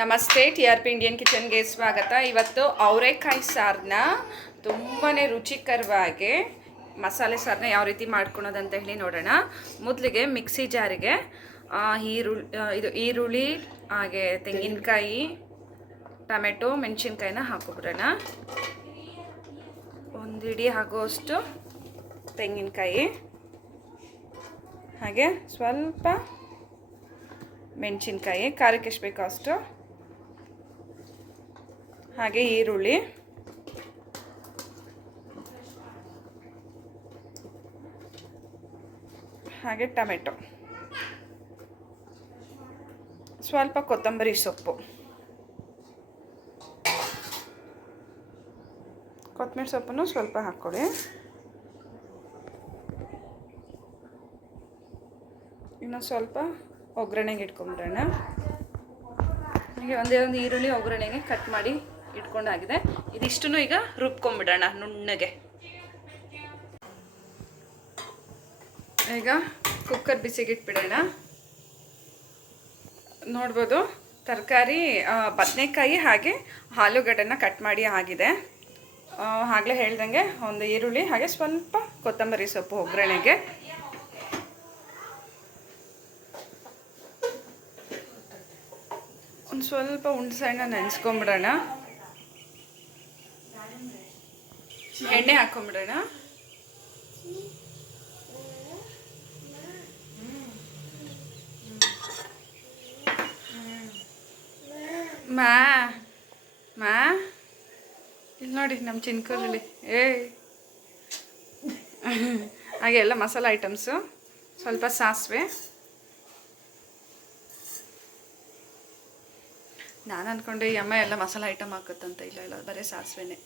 ನಮಸ್ತೆ, TRP Indian ಕಿಚನ್ಗೆ ಸ್ವಾಗತ. ಇವತ್ತು ಅವರೆಕಾಯಿ ಸಾರನ್ನ ತುಂಬಾ ರುಚಿಕರವಾಗಿ ಮಸಾಲೆ ಸಾರನ್ನ ಯಾವ ರೀತಿ ಮಾಡ್ಕೊಳೋದಂತ ಹೇಳಿ ನೋಡೋಣ. ಮೊದಲಿಗೆ ಮಿಕ್ಸಿ ಜಾರಿಗೆ ಈರುಳ್ಳಿ ಹಾಗೆ ತೆಂಗಿನಕಾಯಿ, ಟೊಮೆಟೊ, ಮೆಣಸಿನ್ಕಾಯಿನ ಹಾಕೊಬಿಡೋಣ. ಒಂದು ಹಿಡಿ ಆಗೋಷ್ಟು ತೆಂಗಿನಕಾಯಿ, ಹಾಗೆ ಸ್ವಲ್ಪ ಮೆಣಸಿನ್ಕಾಯಿ, ಖಾರಕ್ಕೆ ಎಷ್ಟು ಬೇಕೋ ಅಷ್ಟು, ಹಾಗೆ ಈರುಳ್ಳಿ, ಹಾಗೆ ಟೊಮೆಟೊ, ಸ್ವಲ್ಪ ಕೊತ್ತಂಬರಿ ಸೊಪ್ಪು. ಕೊತ್ತಂಬರಿ ಸೊಪ್ಪನ್ನು ಸ್ವಲ್ಪ ಹಾಕ್ಕೊಳ್ಳಿ. ಇನ್ನು ಸ್ವಲ್ಪ ಒಗ್ಗರಣೆಗೆ ಇಟ್ಕೊಂಡ್ಬಿಡೋಣ. ಹೀಗೆ ಒಂದೇ ಒಂದು ಈರುಳ್ಳಿ ಒಗ್ಗರಣೆಗೆ ಕಟ್ ಮಾಡಿ ಇಟ್ಕೊಂಡಾಗಿದೆ. ಇದಿಷ್ಟನ್ನು ಈಗ ರುಬ್ಕೊಂಡ್ಬಿಡೋಣ ನುಣ್ಣಗೆ. ಈಗ ಕುಕ್ಕರ್ ಬಿಸಿಗೆ ಇಟ್ಬಿಡೋಣ. ನೋಡ್ಬೋದು ತರಕಾರಿ ಬದನೆಕಾಯಿ ಹಾಗೆ ಆಲೂಗಡ್ಡೆನ ಕಟ್ ಮಾಡಿ ಆಗಿದೆ. ಆಗಲೇ ಹೇಳ್ದಂಗೆ ಒಂದು ಈರುಳ್ಳಿ ಹಾಗೆ ಸ್ವಲ್ಪ ಕೊತ್ತಂಬರಿ ಸೊಪ್ಪು ಒಗ್ಗರಣೆಗೆ. ಒಂದು ಸ್ವಲ್ಪ ಹುಣಸೆಹಣ್ಣ ನೆನೆಸ್ಕೊಂಬಿಡೋಣ. ಎಣ್ಣೆ ಹಾಕೊಂಬಿಡೋಣ. ಮಾ ಇಲ್ಲಿ ನೋಡಿ ನಮ್ಮ ಚಿನ್ಕೂರಲ್ಲಿ ಹಾಗೆ ಎಲ್ಲ ಮಸಾಲೆ ಐಟಮ್ಸು, ಸ್ವಲ್ಪ ಸಾಸಿವೆ. ನಾನು ಅಂದ್ಕೊಂಡೆ ಈ ಅಮ್ಮ ಎಲ್ಲ ಮಸಾಲೆ ಐಟಮ್ ಹಾಕುತ್ತಂತ. ಇಲ್ಲ ಬರೀ ಸಾಸಿವೆನೆ.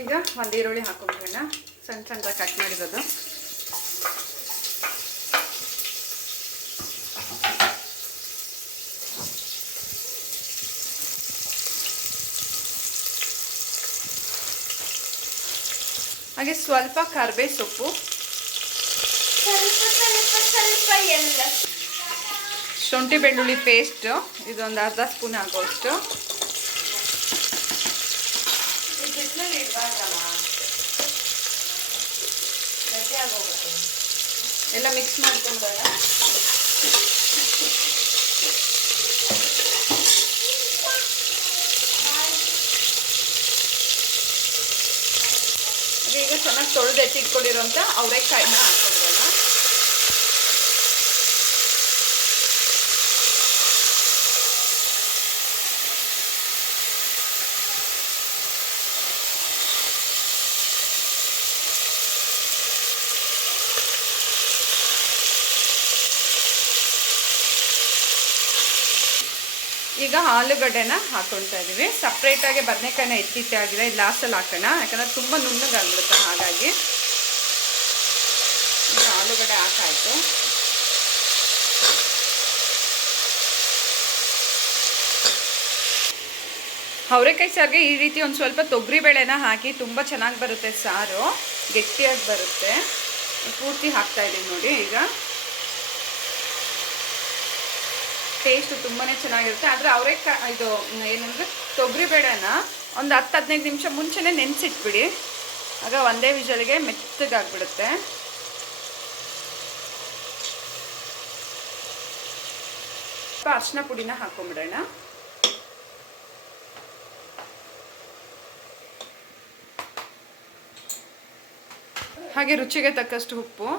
ಈಗ ಒಂದು ಈರುಳ್ಳಿ ಹಾಕೊಂಡ್ಬಿಡೋಣ, ಸಣ್ಣ ಸಣ್ಣ ಕಟ್ ಮಾಡಿರೋದು. ಹಾಗೆ ಸ್ವಲ್ಪ ಕರಿಬೇವು ಸೊಪ್ಪು, ಶುಂಠಿ ಬೆಳ್ಳುಳ್ಳಿ ಪೇಸ್ಟ್, ಇದೊಂದು ಅರ್ಧ ಸ್ಪೂನ್ ಆಗೋಷ್ಟು. ಎಲ್ಲ ಮಿಕ್ಸ್ ಮಾಡ್ಕೊಂಡ್ರೆ ಈಗ ಚೆನ್ನಾಗಿ ತೊಳೆದು ಎತ್ತಿಟ್ಕೊಂಡಿರೋಂಥ ಅವರೆಕಾಯಿನ ಹಾಕೊಂಡ್ರೋಣ. ಈಗ ಆಲೂಗಡ್ಡೆನ ಹಾಕೊಳ್ತಾ ಇದ್ದೀವಿ. ಸಪ್ರೇಟಾಗಿ ಬದನೆಕಾಯಿನ ಎತ್ತಿಟ್ಟಾಗಿದೆ, ಲಾಸ್ಟಲ್ಲಿ ಹಾಕೋಣ, ಯಾಕಂದರೆ ತುಂಬ ನುಣ್ಣಗಾಗ್ಬಿಡುತ್ತೆ. ಹಾಗಾಗಿ ಈಗ ಆಲೂಗಡ್ಡೆ ಹಾಕಾಯಿತು. ಅವರೆಕಾಯಿ ಸಾರಿಗೆ ಈ ರೀತಿ ಒಂದು ಸ್ವಲ್ಪ ತೊಗರಿಬೇಳೆನ ಹಾಕಿ ತುಂಬ ಚೆನ್ನಾಗಿ ಬರುತ್ತೆ ಸಾರು, ಗಟ್ಟಿಯಾಗಿ ಬರುತ್ತೆ. ಪೂರ್ತಿ ಹಾಕ್ತಾಯಿದ್ದೀವಿ ನೋಡಿ. ಈಗ ಟೇಸ್ಟು ತುಂಬಾ ಚೆನ್ನಾಗಿರುತ್ತೆ. ಆದರೆ ಅವರೆಕಾಯಿ ಇದು ಏನಂದರೆ ತೊಗರಿಬೇಳೆನ ಒಂದು 10-15 ನಿಮಿಷ ಮುಂಚೆನೇ ನೆನೆಸಿಟ್ಬಿಡಿ, ಆಗ ಒಂದೇ ವಿಷಲ್ಗೆ ಮೆತ್ತಗಾಗ್ಬಿಡುತ್ತೆ. ಸ್ವಲ್ಪ ಅರಿಶಿನ ಪುಡಿನ ಹಾಕೊಂಬಿಡೋಣ. ಹಾಗೆ ರುಚಿಗೆ ತಕ್ಕಷ್ಟು ಉಪ್ಪು,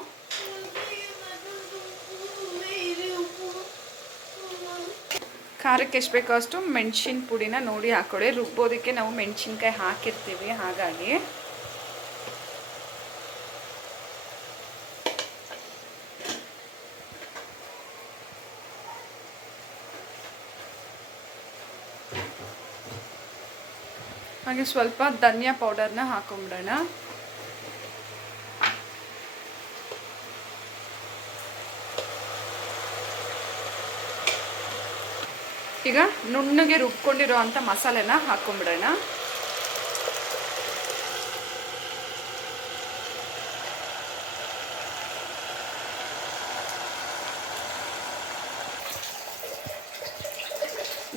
ಖಾರಕ್ಕೆ ಎಷ್ಟು ಬೇಕೋ ಅಷ್ಟು ಮೆಣಸಿನ ಪುಡಿನ ನೋಡಿ ಹಾಕೊಳ್ಳಿ. ರುಬ್ಬೋದಕ್ಕೆ ನಾವು ಮೆಣಸಿನ್ಕಾಯಿ ಹಾಕಿರ್ತೀವಿ, ಹಾಗಾಗಿ ಹಾಗೆ ಸ್ವಲ್ಪ ಧನಿಯಾ ಪೌಡರ್ನ ಹಾಕೊಂಬಿಡೋಣ. ಈಗ ನುಣ್ಣಗೆ ರುಬ್ಕೊಂಡಿರೋ ಅಂಥ ಮಸಾಲೆನ ಹಾಕೊಂಬಿಡೋಣ.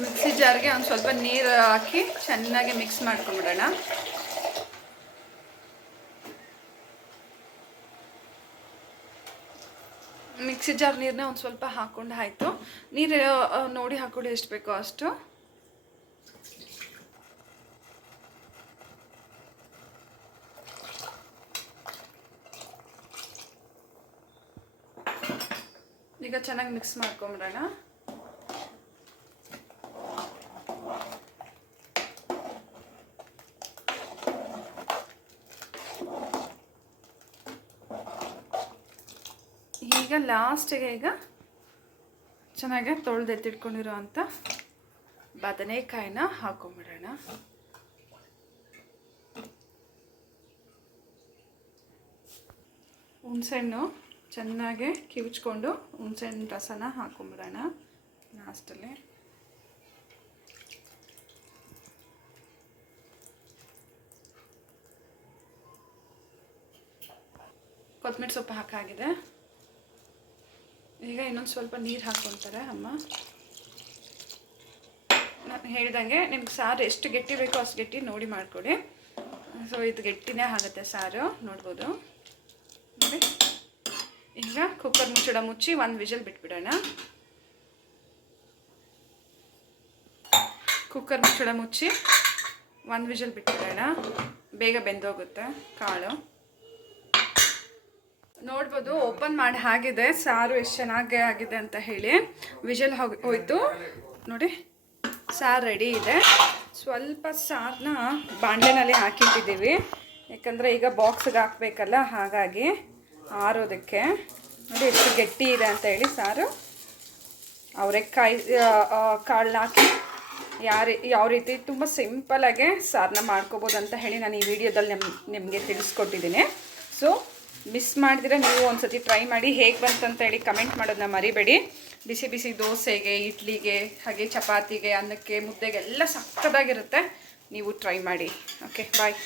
ಮಿಕ್ಸಿ ಜಾರ್ಗೆ ಒಂದು ಸ್ವಲ್ಪ ನೀರು ಹಾಕಿ ಚೆನ್ನಾಗಿ ಮಿಕ್ಸ್ ಮಾಡ್ಕೊಂಬಿಡೋಣ. ಮಿಕ್ಸಿ ಜಾರ್ ನೀರನ್ನ ಒಂದು ಸ್ವಲ್ಪ ಹಾಕ್ಕೊಂಡು ಆಯಿತು. ನೀರು ನೋಡಿ ಹಾಕ್ಕೊಳ್ಳಿ ಎಷ್ಟು ಬೇಕೋ ಅಷ್ಟು. ಈಗ ಚೆನ್ನಾಗಿ ಮಿಕ್ಸ್ ಮಾಡ್ಕೊಂಬಿಡೋಣ. ಈಗ ಲಾಸ್ಟಿಗೆ ಈಗ ಚೆನ್ನಾಗಿ ತೊಳೆದೆತ್ತಿಟ್ಕೊಂಡಿರೋ ಅಂಥ ಬದನೆಕಾಯಿನ ಹಾಕೊಂಬಿಡೋಣ. ಹುಣಸೆಹಣ್ಣು ಚೆನ್ನಾಗಿ ಕಿವುಚ್ಕೊಂಡು ಹುಣಸೆಹಣ್ಣು ರಸನ ಹಾಕೊಂಬಿಡೋಣ ಲಾಸ್ಟಲ್ಲಿ. ಕೊತ್ತಂಬರಿ ಸೊಪ್ಪು ಹಾಕಾಗಿದೆ. ಈಗ ಇನ್ನೊಂದು ಸ್ವಲ್ಪ ನೀರು ಹಾಕ್ಕೊತಾರೆ ಅಮ್ಮ. ನಾನು ಹೇಳ್ದಂಗೆ ನಿಮ್ಗೆ ಸಾರು ಎಷ್ಟು ಗಟ್ಟಿ ಬೇಕೋ ಅಷ್ಟು ಗಟ್ಟಿ ನೋಡಿ ಮಾಡಿಕೊಡಿ. ಸೊ ಇದು ಗಟ್ಟಿನೇ ಆಗುತ್ತೆ ಸಾರು, ನೋಡ್ಬೋದು ನೋಡಿ. ಈಗ ಕುಕ್ಕರ್ ಮುಚ್ಚಳ ಮುಚ್ಚಿ 1 ವಿಷಲ್ ಬಿಟ್ಬಿಡೋಣ. ಕುಕ್ಕರ್ ಮುಚ್ಚಳ ಮುಚ್ಚಿ 1 ವಿಷಲ್ ಬಿಟ್ಬಿಡೋಣ. ಬೇಗ ಬೆಂದೋಗುತ್ತೆ ಕಾಳು. ನೋಡ್ಬೋದು ಓಪನ್ ಮಾಡಿ ಆಗಿದೆ ಸಾರು ಎಷ್ಟು ಚೆನ್ನಾಗಿ ಆಗಿದೆ ಅಂತ ಹೇಳಿ. ವಿಷಲ್ ಹೋಯ್ತು ನೋಡಿ, ಸಾರು ರೆಡಿ ಇದೆ. ಸ್ವಲ್ಪ ಸಾರನ್ನ ಬಾಣಲೆನಲ್ಲಿ ಹಾಕಿಟ್ಟಿದ್ದೀವಿ, ಯಾಕಂದರೆ ಈಗ ಬಾಕ್ಸ್ಗೆ ಹಾಕಬೇಕಲ್ಲ, ಹಾಗಾಗಿ ಆರೋದಕ್ಕೆ. ನೋಡಿ ಎಷ್ಟು ಗಟ್ಟಿ ಇದೆ ಅಂತ ಹೇಳಿ ಸಾರು. ಅವರೆಕಾಯಿ ಕಾಳನ್ನ ಹಾಕಿ ಯಾವ ರೀತಿ ತುಂಬ ಸಿಂಪಲಾಗೆ ಸಾರನ್ನ ಮಾಡ್ಕೋಬೋದು ಅಂತ ಹೇಳಿ ನಾನು ಈ ವಿಡಿಯೋದಲ್ಲಿ ನಿಮಗೆ ತಿಳಿಸ್ಕೊಟ್ಟಿದ್ದೀನಿ. ಸೊ ಮಿಸ್ ಮಾಡಿದ್ರೆ ನೀವು ಒಂದ್ಸತಿ ಟ್ರೈ ಮಾಡಿ, ಹೇಗೆ ಬಂತಂತ ಹೇಳಿ ಕಮೆಂಟ್ ಮಾಡೋದನ್ನ ಮರಿಬೇಡಿ. ಬಿಸಿ ಬಿಸಿ ದೋಸೆಗೆ, ಇಡ್ಲಿಗೆ, ಹಾಗೆ ಚಪಾತಿಗೆ, ಅನ್ನಕ್ಕೆ, ಮುದ್ದೆಗೆ ಎಲ್ಲ ಸಕ್ಕತ್ತಾಗಿರುತ್ತೆ. ನೀವು ಟ್ರೈ ಮಾಡಿ. ಓಕೆ, ಬಾಯ್.